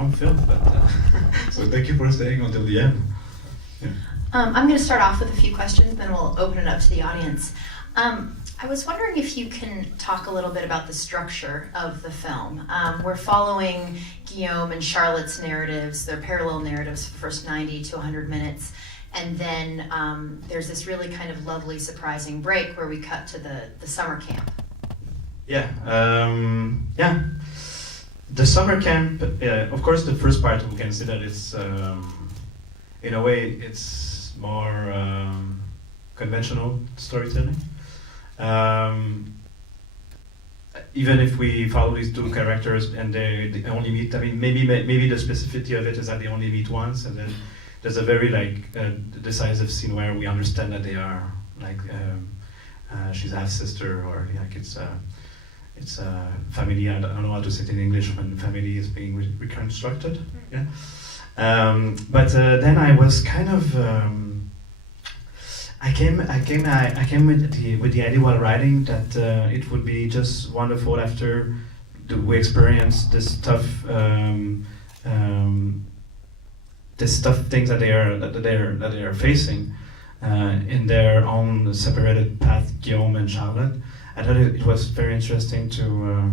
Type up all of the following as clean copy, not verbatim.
long film, but so thank you for staying until the end. Yeah. I'm going to start off with a few questions, then we'll open it up to the audience. I was wondering if you can talk a little bit about the structure of the film. We're following Guillaume and Charlotte's narratives, their parallel narratives for the first 90 to 100 minutes. And then there's this really kind of lovely, surprising break where we cut to the summer camp. Yeah, yeah. The summer camp, of course, the first part we can say that it's, in a way, it's more conventional storytelling. Even if we follow these two characters and they only meet, I mean, maybe the specificity of it is that they only meet once, and then there's a very decisive scene where we understand that they are she's half sister, or like it's a family. I don't know how to say it in English when family is being reconstructed. Yeah, but then I was kind of. I came with the idea while writing that it would be just wonderful after we experience this tough things that they are facing in their own separated path, Guillaume and Charlotte. I thought it was very interesting to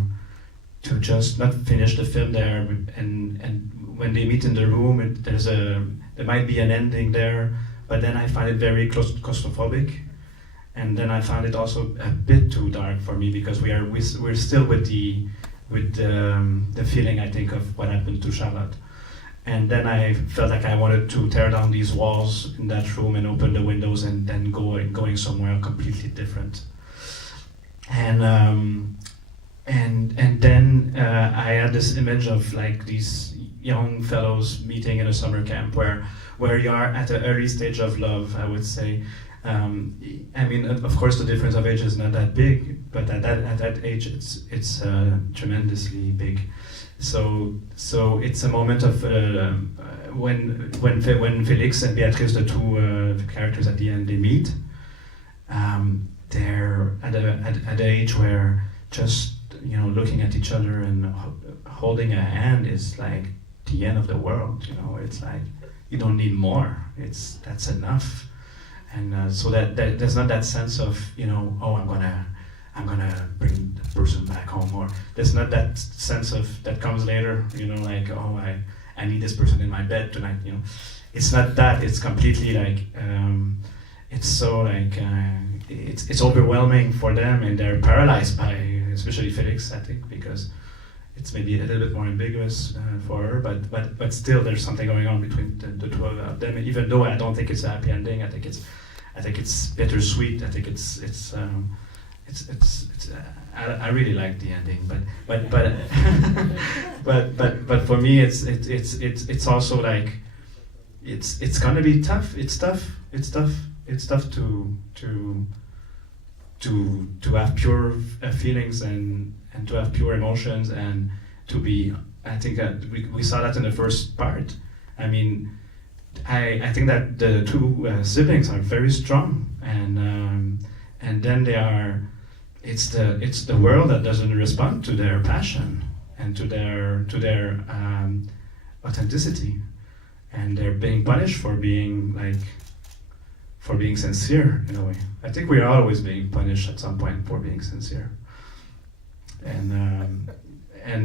just not finish the film there, and when they meet in the room, there might be an ending there. But then I find it very claustrophobic, and then I found it also a bit too dark for me, because we're still with the feeling, I think, of what happened to Charlotte. And then I felt like I wanted to tear down these walls in that room and open the windows and then going somewhere completely different. And then I had this image of like these young fellows meeting in a summer camp where you are at an early stage of love, I would say. I mean, of course, the difference of age is not that big, but at that age, it's tremendously big. So it's a moment of when Félix and Béatrice, the two characters at the end, they meet. They're at an age where just looking at each other and holding a hand is like the end of the world. It's like you don't need more. That's enough. And so that there's not that sense of oh, I'm gonna bring the person back home, or there's not that sense of that comes later, like, oh, I need this person in my bed tonight, It's not that. It's completely like it's so like it's overwhelming for them, and they're paralyzed by, especially Félix, I think, because it's maybe a little bit more ambiguous for her, but still there's something going on between the two of them. Even though I don't think it's a happy ending, I think it's bittersweet. I think it's I really like the ending, but for me it's also like it's gonna be tough. It's tough to have pure feelings and to have pure emotions and to be. I think we saw that in the first part. I mean, I think that the two siblings are very strong, and then they are. It's the world that doesn't respond to their passion and to their authenticity, and they're being punished for being sincere in a way. I think we are always being punished at some point for being sincere, and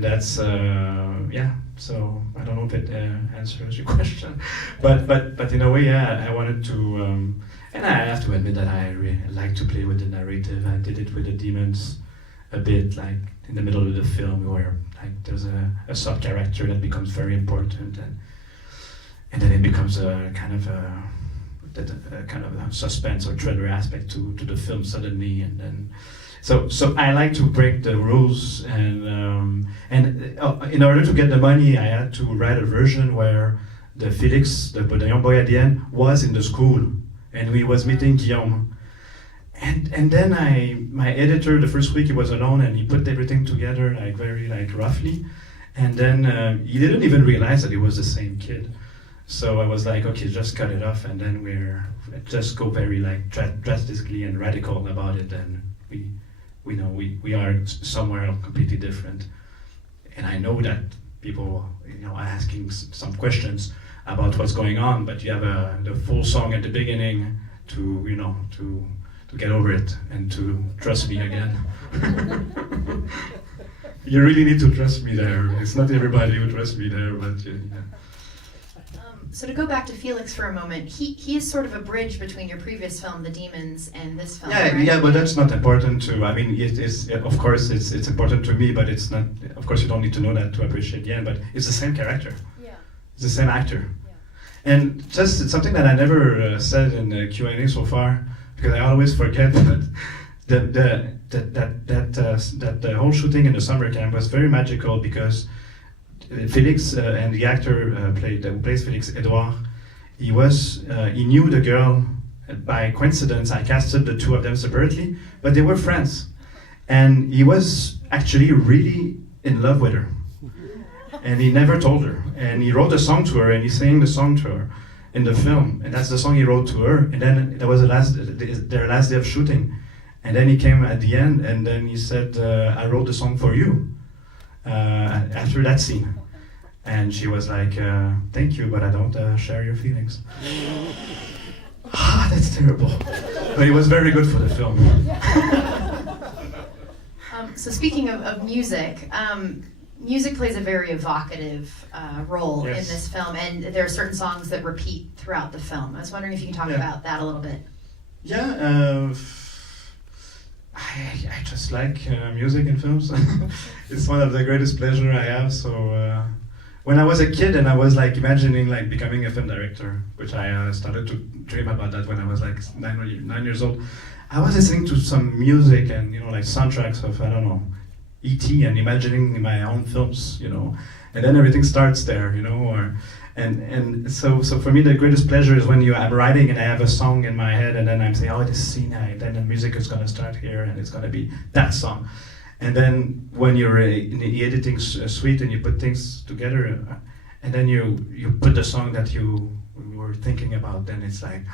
that's yeah. So I don't know if it answers your question, but in a way, yeah. I wanted to. And I have to admit that I really like to play with the narrative. I did it with the demons a bit, like in the middle of the film, where like there's a sub-character that becomes very important, and then it becomes a kind of a suspense or thriller aspect to the film suddenly, and then so I like to break the rules, and in order to get the money, I had to write a version where the Félix, the young boy at the end, was in the school. And we was meeting Guillaume, and then my editor, the first week he was alone, and he put everything together like very roughly, and then he didn't even realize that it was the same kid. So I was like, okay, just cut it off, and then we're just go very drastically and radical about it, and we are somewhere completely different, and I know that people, asking some questions about what's going on, but you have the full song at the beginning to, to get over it and to trust me again. You really need to trust me there. It's not everybody who trusts me there, but yeah. So to go back to Felix for a moment, he is sort of a bridge between your previous film, The Demons, and this film. Yeah, right? yeah, but that's not important to. I mean, it is. Of course, it's important to me, but it's not. Of course, you don't need to know that to appreciate the end. But it's the same character. Yeah. It's the same actor. Yeah. And just it's something that I never said in the Q&A so far, because I always forget that the whole shooting in the summer camp was very magical, because Felix and the actor who plays Felix, Edouard, he knew the girl. By coincidence, I casted the two of them separately, but they were friends, and he was actually really in love with her, and he never told her. And he wrote a song to her, and he sang the song to her in the film, and that's the song he wrote to her. And then that was their last day of shooting, and then he came at the end, and then he said, "I wrote the song for you." After that scene. And she was like, "Thank you, but I don't share your feelings." That's terrible. But it was very good for the film. So speaking of music, music plays a very evocative role in this film, and there are certain songs that repeat throughout the film. I was wondering if you can talk about that a little bit. Yeah, I just like music in films. It's one of the greatest pleasure I have. So when I was a kid and I was like imagining like becoming a film director, which I started to dream about that when I was like 9 years old, I was listening to some music and like soundtracks of, I don't know, E.T. and imagining my own films, and then everything starts there, and so for me the greatest pleasure is when I'm writing and I have a song in my head, and then I'm saying, oh, this scene, then the music is gonna start here and it's gonna be that song. And then when you're in the editing suite and you put things together, and then you put the song that you were thinking about, then it's like,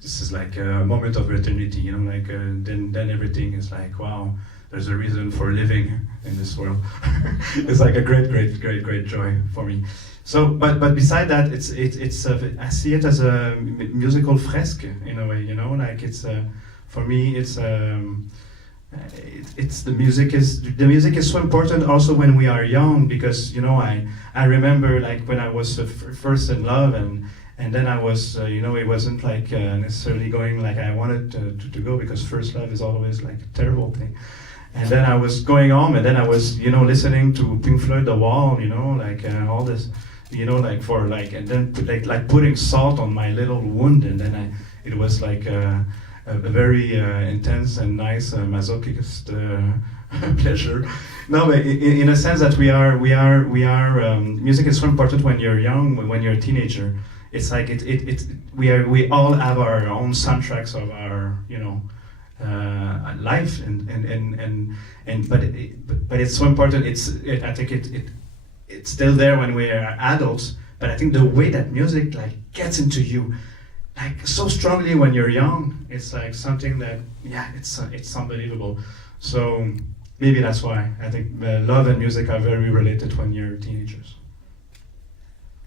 this is like a moment of eternity, like then everything is like, wow, there's a reason for living in this world. It's like a great joy for me. So, but beside that, it's I see it as a musical fresque in a way, like it's for me it's the music is so important also when we are young, because I remember like when I was first in love, and then I was it wasn't like necessarily going like I wanted to go, because first love is always like a terrible thing. And then I was going home, and then I was listening to Pink Floyd, The Wall, like all this, like for like, and then like putting salt on my little wound, and then it was like a very intense and nice masochist pleasure. No, but in a sense that we are music is so important when you're young, when you're a teenager. It's like we all have our own soundtracks of our life, but it's so important. I think it's still there when we are adults, but I think the way that music like gets into you like so strongly when you're young, it's like something that it's unbelievable. So maybe that's why I think love and music are very related when you're teenagers.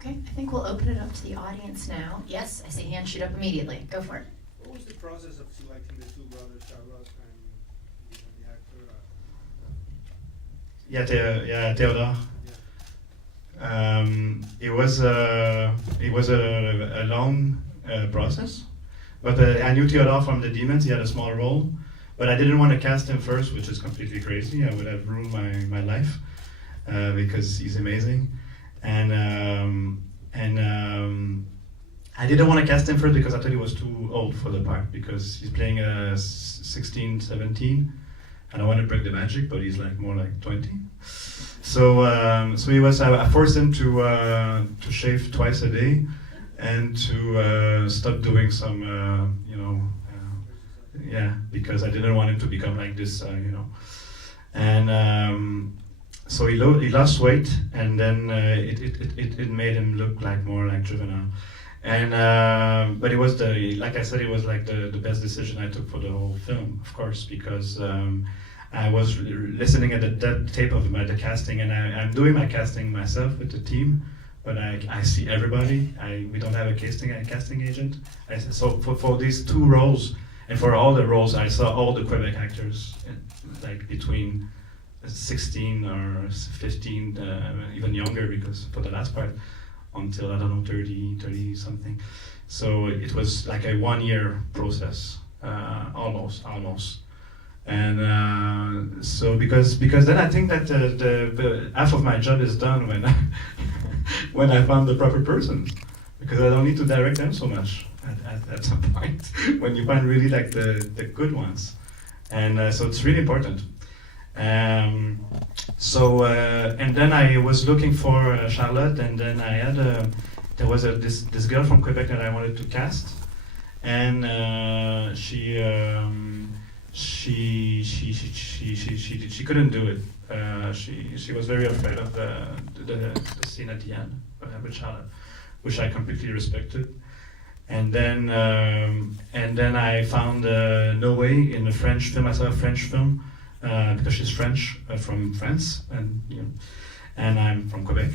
Okay, I think we'll open it up to the audience now. Yes, I see hands shoot up immediately. Go for it. What was the process of selecting the two brothers, Charlotte and the actor? Theodore. It was a long process, but I knew Theodore from The Demons. He had a small role, but I didn't want to cast him first, which is completely crazy. I would have ruined my life because he's amazing, and I didn't want to cast him first because I thought he was too old for the part, because he's playing 16, 17. I don't want to break the magic, but he's like more like 20. So he was. I forced him to shave twice a day, and to stop doing some, because I didn't want him to become like this, And so he lost weight, and then it made him look like more like juvenile. And but it was like I said, it was like the best decision I took for the whole film, of course, because I was listening at the tape of the casting, and I'm doing my casting myself with the team, but I see everybody. We don't have a casting agent. So for these 2 roles, and for all the roles, I saw all the Quebec actors, like between 16 or 15, even younger, because for the last part, until, I don't know, 30 something. So it was like a 1-year process, almost. And so because then I think that the half of my job is done when when I found the proper person, because I don't need to direct them so much at some point when you find really like the good ones, and so it's really important. So and then I was looking for Charlotte, and then I had there was this girl from Quebec that I wanted to cast, and she couldn't do it. She was very afraid of the scene at the end with Charlotte, which I completely respected. And then I found No Way in a French film. I saw a French film because she's French, from France, and I'm from Quebec.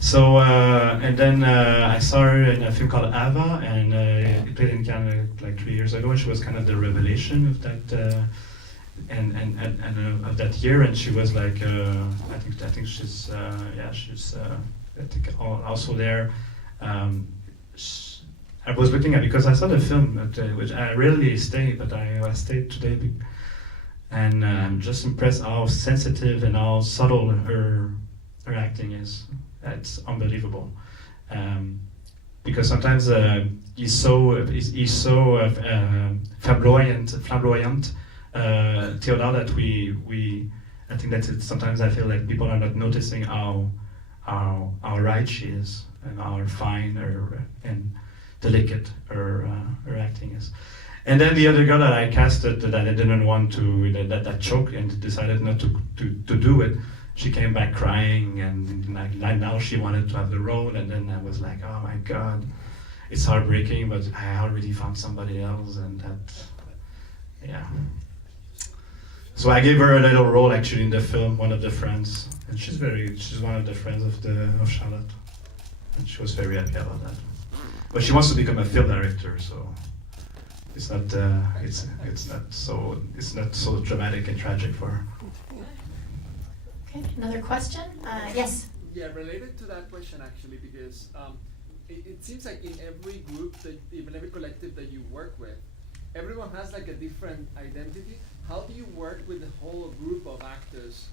So and then I saw her in a film called Ava, and it played in Canada like 3 years ago, and she was kind of the revelation of that and of that year. And she was like I think she's I think also there. I was looking at, because I saw the film, which I rarely stay, but I stayed today, and I'm just impressed how sensitive and how subtle her acting is. It's unbelievable, because sometimes he's so flamboyant, till now that I think that sometimes I feel like people are not noticing how right she is, and how fine and delicate her acting is. And then the other girl that I casted that I didn't want to, that choked and decided not to do it, she came back crying, and like now she wanted to have the role, and then I was like, oh my God, it's heartbreaking, but I already found somebody else, and yeah. So I gave her a little role actually in the film, one of the friends, and she's one of the friends of Charlotte, and she was very happy about that. But she wants to become a film director, so it's not so dramatic and tragic for her. Okay, another question? Yes. Yeah, related to that question actually, because it seems like in every group, even every collective that you work with, everyone has like a different identity. How do you work with the whole group of actors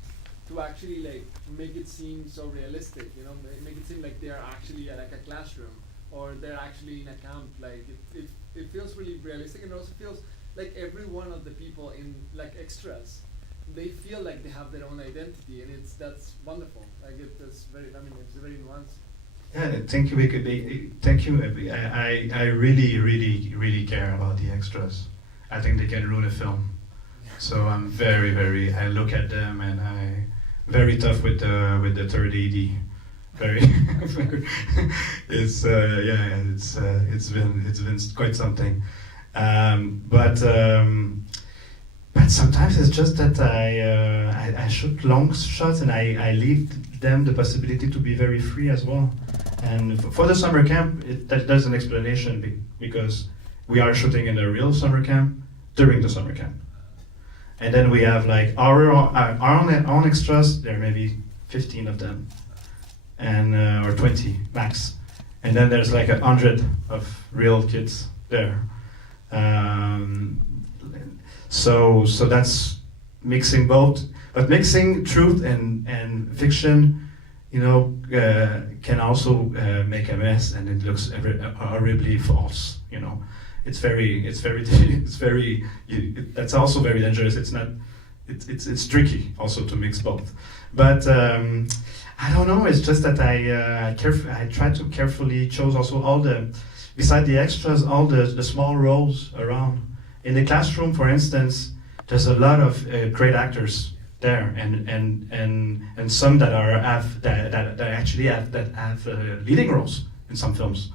to actually like make it seem so realistic? You know, make it seem like they're actually at like a classroom, or they're actually in a camp. Like it feels really realistic, and it also feels like every one of the people in like extras, they feel like they have their own identity, and that's wonderful. Like it's very nuanced. Yeah, thank you. Thank you. I really care about the extras. I think they can ruin a film. So I'm very. I look at them, and I very tough with the third AD. Very. It's been quite something. But sometimes it's just that I shoot long shots, and I leave them the possibility to be very free as well. And for the summer camp, there's an explanation, because we are shooting in a real summer camp during the summer camp. And then we have like our own extras, there may be 15 of them, and or 20 max. And then there's like 100 of real kids there. So that's mixing both, but mixing truth and fiction, can also make a mess, and it looks horribly false. It's that's also very dangerous. It's tricky also to mix both, but I don't know. It's just that I try to carefully choose also beside the extras, all the small roles around. In the classroom, for instance, there's a lot of great actors there, and some that actually have leading roles in some films.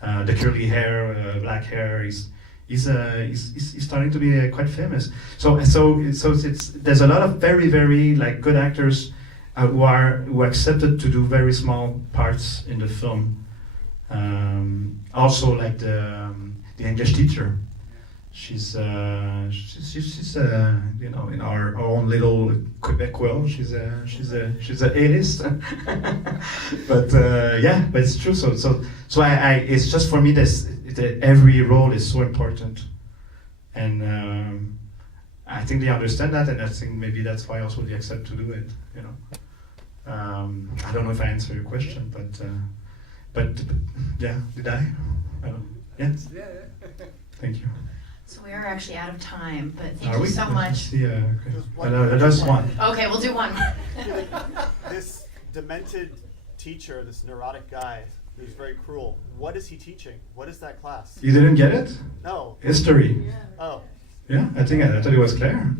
The curly hair, black hair, he's starting to be quite famous. So there's a lot of very like good actors who accepted to do very small parts in the film. Also like the English teacher. She's you know, in our own little Quebec world. She's a A-list. But yeah, but it's true. So I it's just for me every role is so important, and I think they understand that, and I think maybe that's why also they accept to do it. You know, I don't know if I answered your question, but yeah, did I? I don't. Yeah. Yeah. So Thank you. we are actually out of time, but thank Are you we? so much. Yeah. Just Okay. one Just one. Okay, we'll do one. This demented teacher, this neurotic guy who's very cruel, what is he teaching? What is that class? You didn't get it? No. History. Oh, Yeah, I thought it was clear.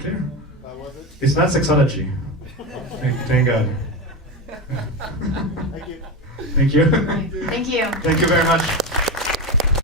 that was it? It's not sexology. Thank God. Thank you. Thank you. Thank you. Thank you very much.